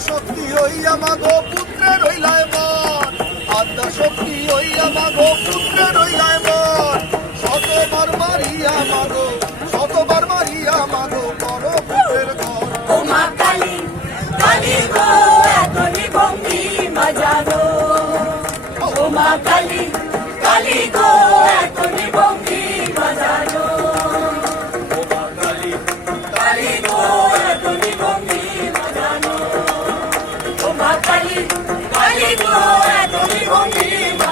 শক্তি হইয়া মাগো পুত্রের হইলায় মন আদ্যা শক্তি হইয়া মাগো পুত্রের হইলায় মন শতবার মারিয়া মাগো, শতবার মারিয়া মাগো বড় পুত্রের ঘর। ও মা কালী কালী গো, এখনই ভঙ্গি বাজানো। ও মা কালী কালী গো I mío, Hijo mío, Hijo mío, Hijo mío, Hijo